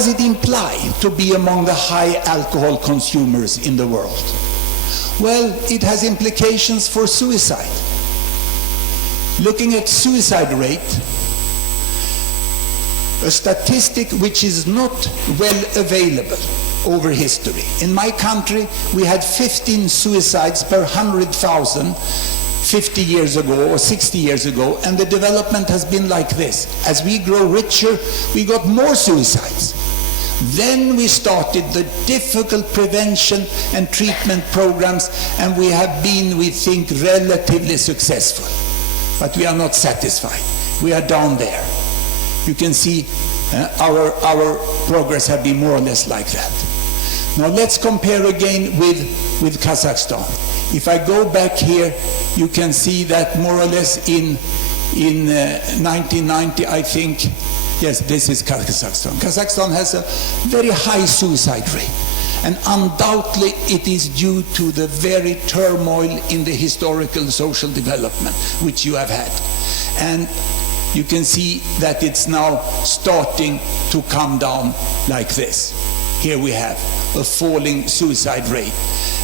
does it imply to be among the high alcohol consumers in the world? Well, it has implications for suicide. Looking at suicide rate, a statistic which is not well available over history. In my country, we had 15 suicides per 100,000 50 years ago or 60 years ago, and the development has been like this. As we grow richer, we got more suicides. Then we started the difficult prevention and treatment programs, and we have been, we think, relatively successful. But we are not satisfied. We are down there. You can see our progress have been more or less like that. Now let's compare again with Kazakhstan. If I go back here, you can see that more or less in 1990, I think, yes, this is Kazakhstan. Kazakhstan has a very high suicide rate. And undoubtedly it is due to the very turmoil in the historical social development which you have had. And you can see that it's now starting to come down like this. Here we have a falling suicide rate.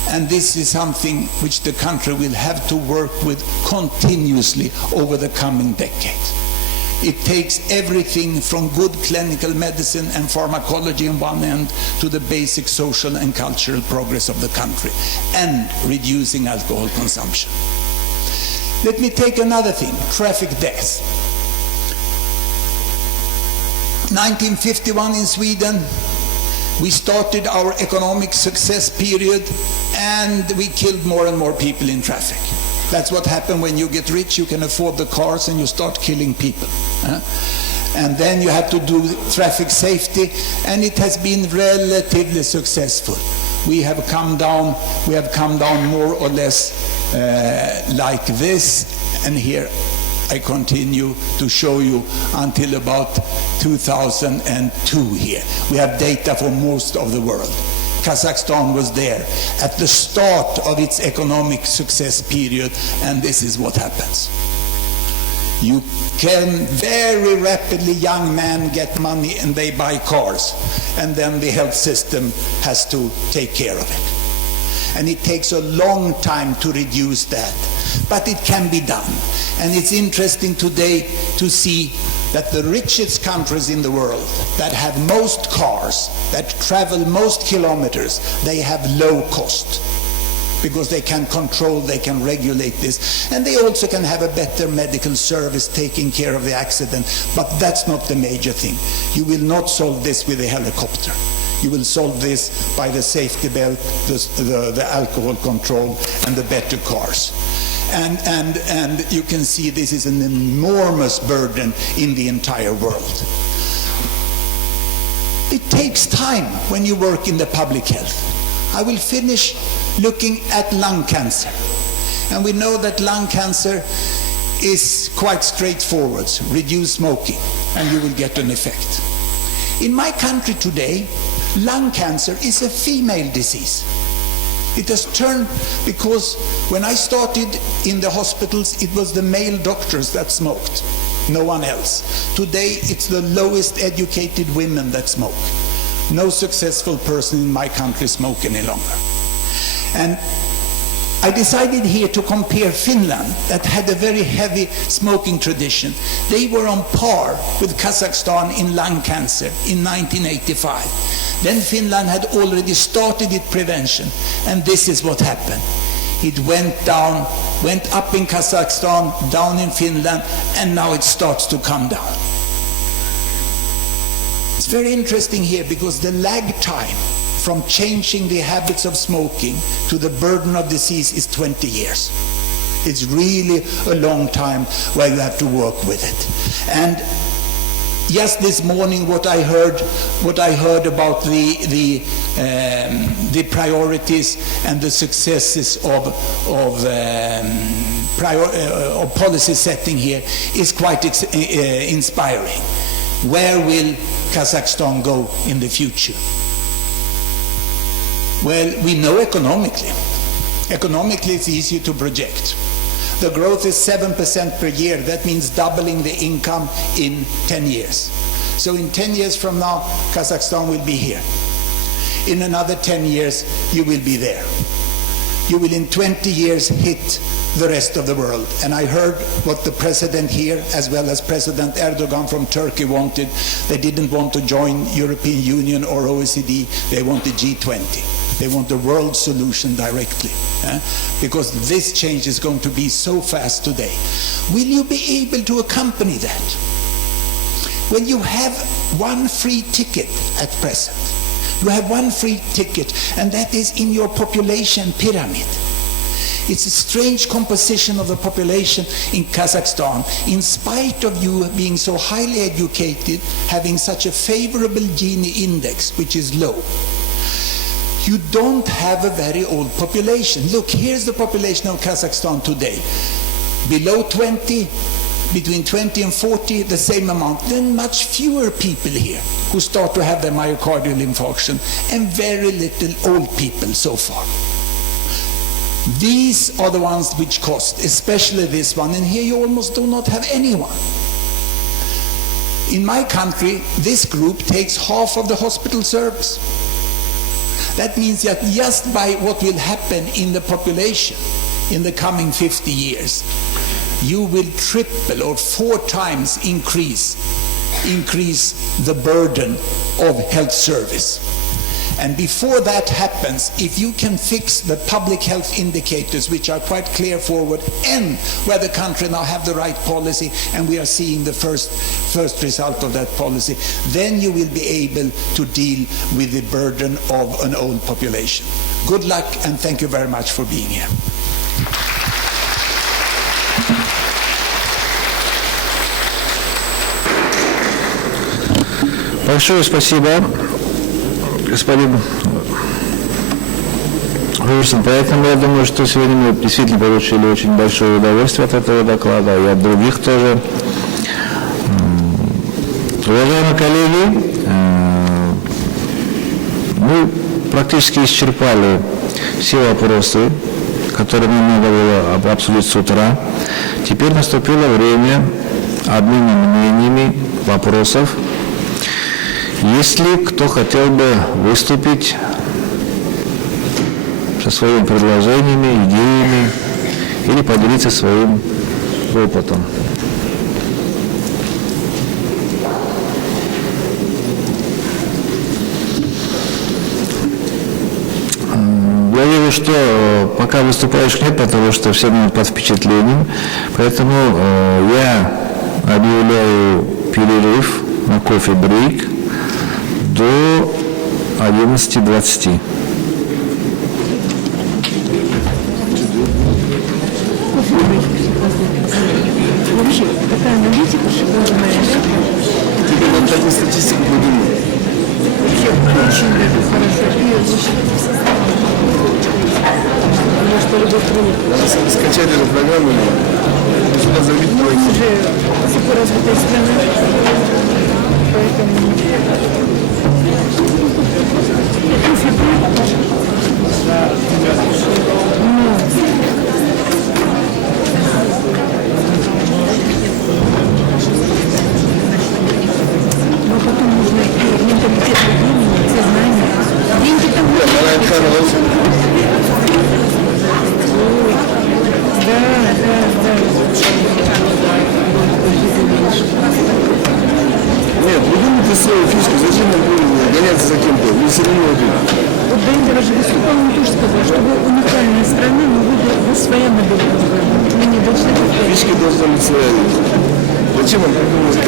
And this is something which the country will have to work with continuously over the coming decades. It takes everything from good clinical medicine and pharmacology on one end to the basic social and cultural progress of the country and reducing alcohol consumption. Let me take another thing, traffic deaths. 1951 in Sweden, we started our economic success period and we killed more and more people in traffic. That's what happened when you get rich, you can afford the cars and you start killing people. And then you have to do traffic safety, and it has been relatively successful. We have come down more or less like this, and here I continue to show you until about 2002 here. We have data for most of the world. Kazakhstan was there at the start of its economic success period, and this is what happens. You can very rapidly, young men get money and they buy cars, and then the health system has to take care of it. And it takes a long time to reduce that, but it can be done. And it's interesting today to see that the richest countries in the world that have most cars, that travel most kilometers, they have low cost because they can control, they can regulate this, and they also can have a better medical service taking care of the accident. But that's not the major thing. You will not solve this with a helicopter. You will solve this by the safety belt, the alcohol control, and the better cars. And you can see this is an enormous burden in the entire world. It takes time when you work in the public health. I will finish looking at lung cancer. And we know that lung cancer is quite straightforward. Reduce smoking and you will get an effect. In my country today, lung cancer is a female disease. It has turned, because when I started in the hospitals, it was the male doctors that smoked, no one else. Today, it's the lowest educated women that smoke. No successful person in my country smoke any longer. And I decided here to compare Finland, that had a very heavy smoking tradition. They were on par with Kazakhstan in lung cancer in 1985. Then Finland had already started its prevention, and this is what happened. It went down, went up in Kazakhstan, down in Finland, and now it starts to come down. It's very interesting here because the lag time from changing the habits of smoking to the burden of disease is 20 years. It's really a long time where you have to work with it. And just this morning, what I heard about the priorities and the successes of policy setting here is quite inspiring. Where will Kazakhstan go in the future? Well, we know economically. Economically, it's easy to project. The growth is 7% per year. That means doubling the income in 10 years. So in 10 years from now, Kazakhstan will be here. In another 10 years, you will be there. You will in 20 years hit the rest of the world. And I heard what the president here, as well as President Erdogan from Turkey wanted. They didn't want to join European Union or OECD. They wanted G20. They want the world solution directly. Because this change is going to be so fast today. Will you be able to accompany that? When you have one free ticket at present, you have one free ticket, and that is in your population pyramid. It's a strange composition of the population in Kazakhstan, in spite of you being so highly educated, having such a favorable Gini index, which is low. You don't have a very old population. Look, here's the population of Kazakhstan today. Below 20, between 20 and 40, the same amount. Then much fewer people here who start to have their myocardial infarction, and very little old people so far. These are the ones which cost, especially this one, and here you almost do not have anyone. In my country, this group takes half of the hospital service. That means that just by what will happen in the population in the coming 50 years, you will triple or 4 times increase the burden of health service. And before that happens, if you can fix the public health indicators, which are quite clear forward, and where the country now have the right policy, and we are seeing the first result of that policy, then you will be able to deal with the burden of an old population. Good luck, and thank you very much for being here. Большое спасибо, господин Гурсон. Поэтому я думаю, что сегодня мы действительно получили очень большое удовольствие от этого доклада, и от других тоже. Уважаемые коллеги, мы практически исчерпали все вопросы, которые мне надо было обсудить с утра. Теперь наступило время обмена мнениями, вопросов. Если кто хотел бы выступить со своими предложениями, идеями или поделиться своим опытом. Я вижу, что пока выступающих нет, потому что все под впечатлением, поэтому я объявляю перерыв на кофе-брейк до 11:20. Вообще, такая аналитика шикарная. Теперь вот такую статистику будем. Вообще, очень даже хорошо. Потому что любой Скачать эту программу и сюда забить. мы уже высокоразвитой страны, поэтому но потом нужно и менталитет времени, сознание. Деньги там будут. Нет, придумайте свою фишку, зачем нам гоняться за кем-то, вы все равно один. Вот до этого же выступал, он тоже сказал, что вы уникальная страна, но вы своя модель. Вы не должны повторять. Фишки должны быть своя. Зачем вам придумывать?